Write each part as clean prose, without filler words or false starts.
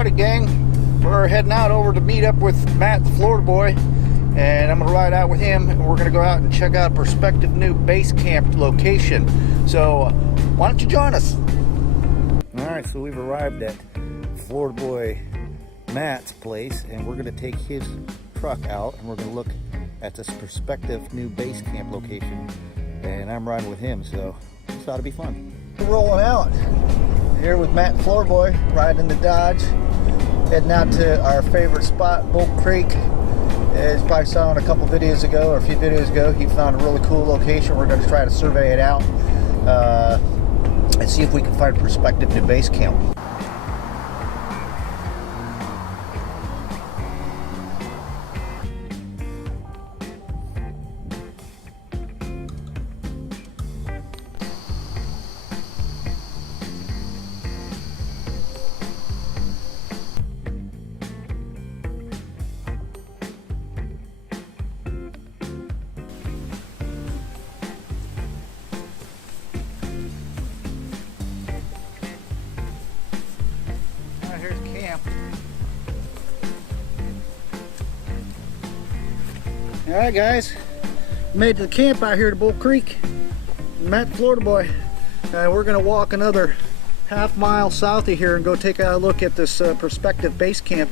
Howdy gang, we're heading out over to meet up with Matt the Florida boy, and I'm going to ride out with him, and we're going to go out and check out a prospective new base camp location. So why don't you join us? Alright, so we've arrived at Florida boy Matt's place, and we're going to take his truck out and we're going to look at this prospective new base camp location, and I'm riding with him, so this ought to be fun. We're rolling out here with Matt Florida boy, riding the Dodge, heading out to our favorite spot, Bull Creek. As you probably saw in a couple videos ago, or a few videos ago, he found a really cool location. We're going to try to survey it out and see if we can find a prospective new base camp. Here's camp. Alright guys, made it to the camp out here to Bull Creek. Matt Florida boy. We're going to walk another half-mile south of here and go take a look at this prospective base camp.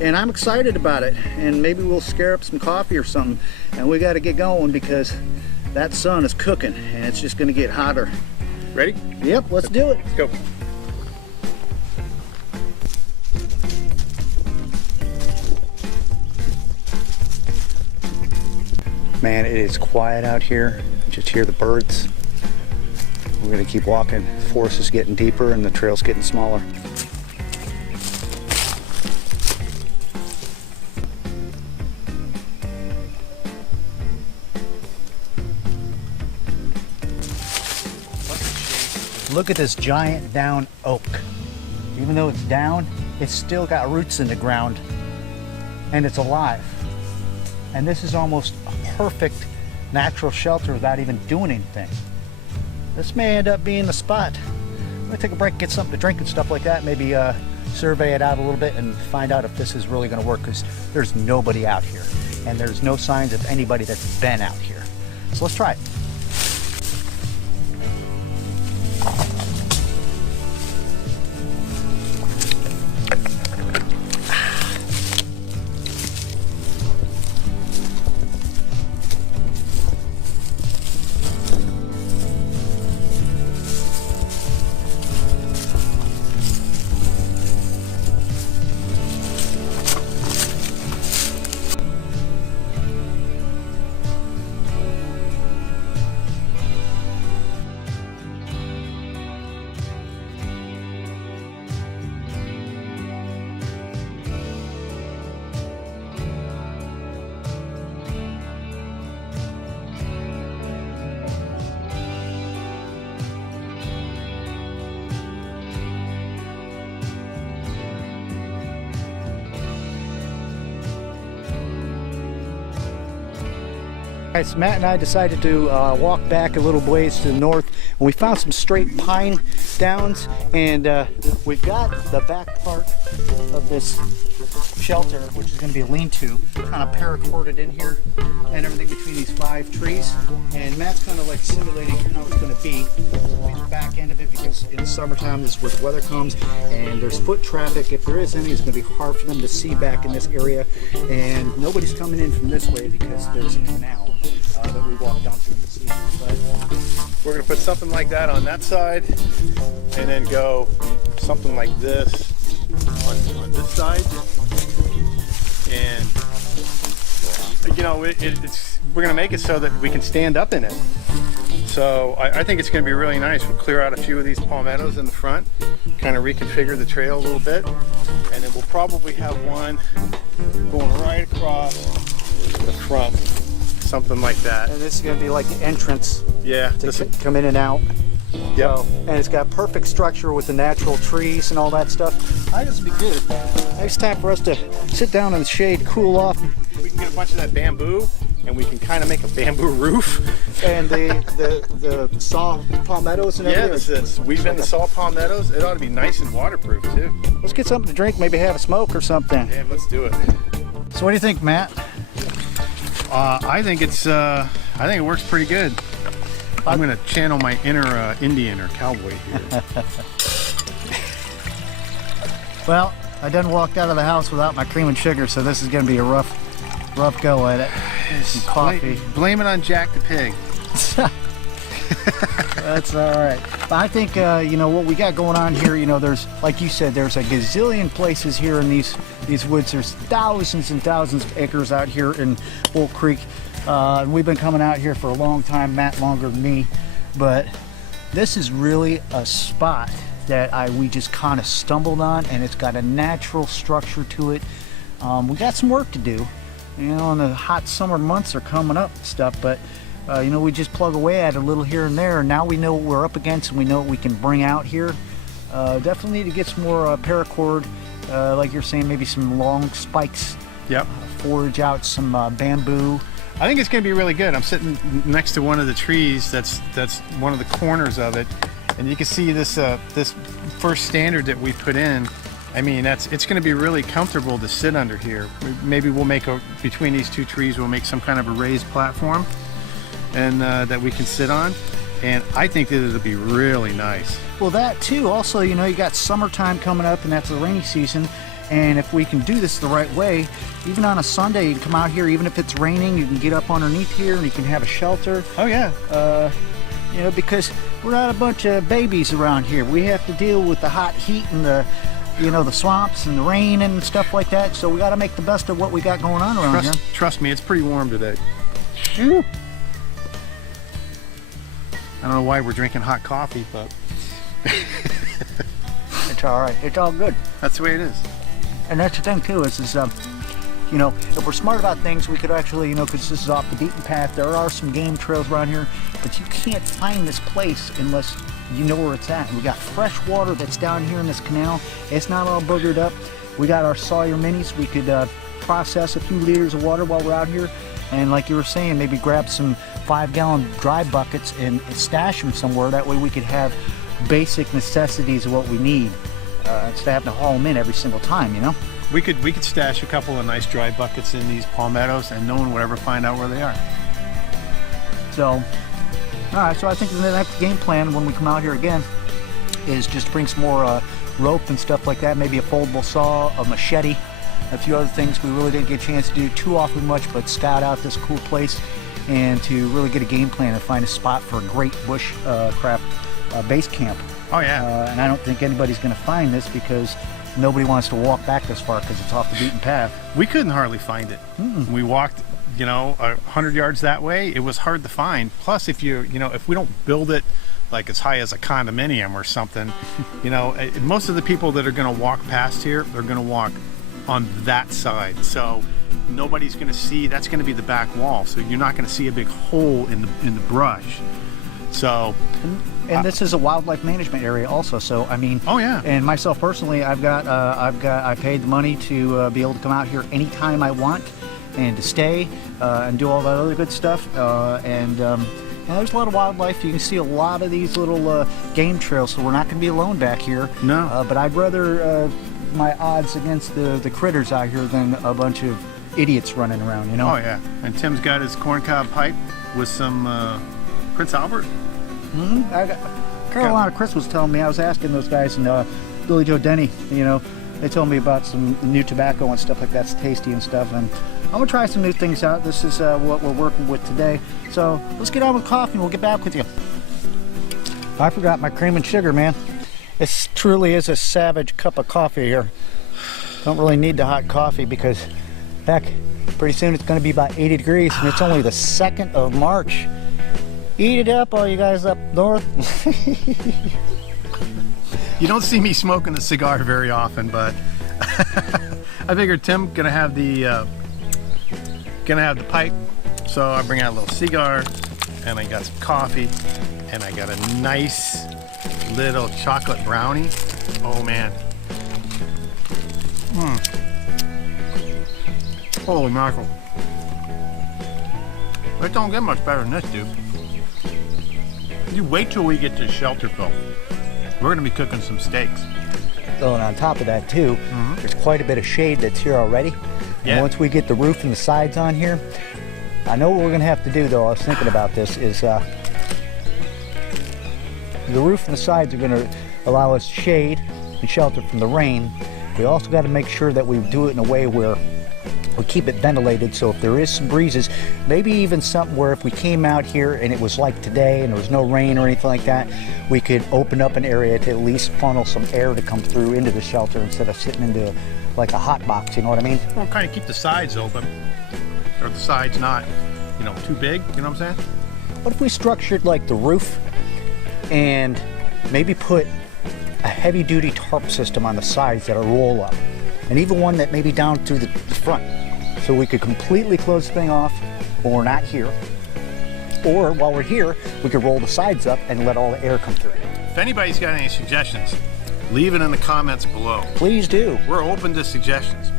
And I'm excited about it. And maybe we'll scare up some coffee or something. And we got to get going because that sun is cooking and it's just going to get hotter. Ready? Yep, let's do it. Let's go. Man, it is quiet out here. You just hear the birds. We're gonna keep walking. The forest is getting deeper and the trail's getting smaller. Look at this giant down oak. Even though it's down, it's still got roots in the ground and it's alive. And this is almost a perfect natural shelter without even doing anything. This may end up being the spot. I'm gonna take a break, get something to drink and stuff like that. Maybe survey it out a little bit and find out if this is really gonna work, because there's nobody out here. And there's no signs of anybody that's been out here. So let's try it. Alright, so Matt and I decided to walk back a little ways to the north, and we found some straight pine downs, and we've got the back part of this shelter, which is going to be a lean-to, kind of paracorded in here and everything between these 5 trees. And Matt's kind of like simulating how it's going to be the back end of it, because in the summertime this is where the weather comes and there's foot traffic. If there is any, it's going to be hard for them to see back in this area, and nobody's coming in from this way because there's a canal that we walk down through the sea. But we're going to put something like that on that side, and then go something like this on this side. And you know, we're going to make it so that we can stand up in it. So I think it's going to be really nice. We'll clear out a few of these palmettos in the front, kind of reconfigure the trail a little bit, and then we'll probably have one going right across the front, something like that. And this is going to be like the entrance. Yeah, to come in and out. Yep. So, and it's got perfect structure with the natural trees and all that stuff. I think this will be good. Next time for us to sit down in the shade, cool off. We can get a bunch of that bamboo and we can kind of make a bamboo roof. And the saw palmettos and Yeah, everything. this we've been the saw palmettos. It ought to be nice and waterproof too. Let's get something to drink, maybe have a smoke or something. Yeah, let's do it. So what do you think, Matt? I think it works pretty good. I'm gonna channel my inner Indian or cowboy here. Well, I done walked out of the house without my cream and sugar, so this is gonna be a rough go at it. Some coffee. Blame it on Jack the pig. That's all right. But I think you know what we got going on here. You know, there's, like you said, there's a gazillion places here in these woods. There's thousands and thousands of acres out here in Bull Creek, and we've been coming out here for a long time. Matt longer than me, but this is really a spot that we just kind of stumbled on, and it's got a natural structure to it. We got some work to do. You know, and the hot summer months are coming up and stuff, but you know, we just plug away at it a little here and there, and now we know what we're up against and we know what we can bring out here. Definitely need to get some more paracord, like you're saying, maybe some long spikes. Yep. Forage out some bamboo. I think it's going to be really good. I'm sitting next to one of the trees that's one of the corners of it, and you can see this this first standard that we put in. I mean, it's going to be really comfortable to sit under here. Maybe we'll make between these two trees, we'll make some kind of a raised platform, and that we can sit on. And I think that it'll be really nice. Well, that too. Also, you know, you got summertime coming up, and that's the rainy season. And if we can do this the right way, even on a Sunday, you can come out here, even if it's raining, you can get up underneath here and you can have a shelter. Oh yeah. You know, because we're not a bunch of babies around here. We have to deal with the hot heat and the, you know, the swamps and the rain and stuff like that. So we got to make the best of what we got going on around here. Trust me, it's pretty warm today. Whew. I don't know why we're drinking hot coffee, but It's all right. It's all good. that's the way it is. And that's the thing too, is you know, if we're smart about things, we could actually, you know, because this is off the beaten path, there are some game trails around here, but you can't find this place unless you know where it's at. We got fresh water that's down here in this canal. It's not all boogered up. We got our Sawyer minis. We could process a few liters of water while we're out here, and like you were saying, maybe grab some 5-gallon dry buckets and stash them somewhere. That way we could have basic necessities of what we need instead of having to haul them in every single time, you know. We could stash a couple of nice dry buckets in these palmettos, and no one would ever find out where they are. So, all right. So I think the next game plan when we come out here again is just bring some more rope and stuff like that. Maybe a foldable saw, a machete, a few other things we really didn't get a chance to do too awfully much, but scout out this cool place and to really get a game plan and find a spot for a great bush craft base camp. Oh yeah. And I don't think anybody's going to find this because nobody wants to walk back this far because it's off the beaten path. We couldn't hardly find it. We walked, you know, 100 yards that way. It was hard to find. Plus, if you know, if we don't build it like as high as a condominium or something, you know, most of the people that are going to walk past here, they're going to walk on that side. So nobody's going to see. That's going to be the back wall. So you're not going to see a big hole in the brush. So. And this is a wildlife management area also, so I mean, oh yeah. And myself personally, I paid the money to be able to come out here anytime I want, and to stay and do all that other good stuff. And there's a lot of wildlife. You can see a lot of these little game trails, so we're not going to be alone back here. No. But I'd rather my odds against the critters out here than a bunch of idiots running around, you know. Oh yeah. And Tim's got his corncob pipe with some Prince Albert. Carolina Chris was telling me, I was asking those guys, and Billy Joe Denny, you know, they told me about some new tobacco and stuff like that's tasty and stuff, and I'm gonna try some new things out. This is what we're working with today. So let's get on with coffee and we'll get back with you. I forgot my cream and sugar, man. This truly is a savage cup of coffee here. Don't really need the hot coffee because, heck, pretty soon it's gonna be about 80 degrees and it's only the 2nd of March. Eat it up, all you guys up north. You don't see me smoking a cigar very often, but I figured Tim gonna have the pipe, so I bring out a little cigar, and I got some coffee, and I got a nice little chocolate brownie. Oh man. Holy mackerel. It don't get much better than this, dude. You wait till we get to shelter, Phil. We're gonna be cooking some steaks. Oh, and on top of that too, there's quite a bit of shade that's here already. Yeah. And once we get the roof and the sides on here, I know what we're gonna have to do though, I was thinking about this, is the roof and the sides are gonna allow us shade and shelter from the rain. We also gotta make sure that we do it in a way where we keep it ventilated, so if there is some breezes, maybe even something where if we came out here and it was like today and there was no rain or anything like that, we could open up an area to at least funnel some air to come through into the shelter instead of sitting into like a hot box, you know what I mean? We'll kind of keep the sides open, or the sides not, you know, too big, you know what I'm saying? What if we structured like the roof and maybe put a heavy duty tarp system on the sides that are roll up, and even one that maybe down through the front, so we could completely close the thing off when we're not here, or while we're here we could roll the sides up and let all the air come through. If anybody's got any suggestions, leave it in the comments below. Please do. We're open to suggestions.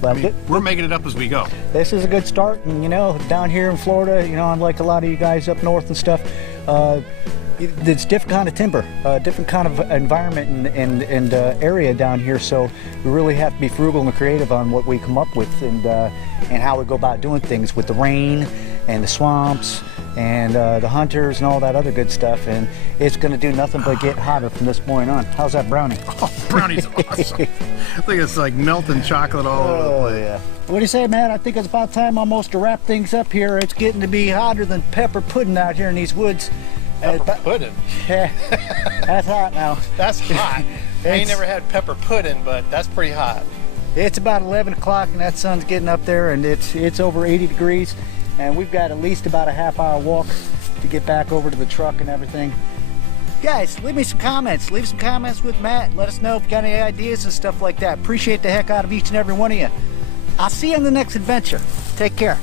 But We're making it up as we go. this is a good start, and you know, down here in Florida, you know, unlike a lot of you guys up north and stuff, it's different kind of timber, different kind of environment and area down here, so we really have to be frugal and creative on what we come up with and how we go about doing things with the rain and the swamps and the hunters and all that other good stuff, and it's going to do nothing but get hotter from this point on. How's that brownie? Oh, brownie's awesome. I think it's like melting chocolate all over the place. Yeah. What do you say, man? I think it's about time almost to wrap things up here. It's getting to be hotter than pepper pudding out here in these woods. Pepper pudding? Yeah, that's hot now. That's hot. I ain't never had pepper pudding, but that's pretty hot. It's about 11 o'clock and that sun's getting up there, and it's over 80 degrees, and we've got at least about a half-hour walk to get back over to the truck and everything. Guys, leave me some comments. Leave some comments with Matt. Let us know if you got any ideas and stuff like that. Appreciate the heck out of each and every one of you. I'll see you in the next adventure. Take care.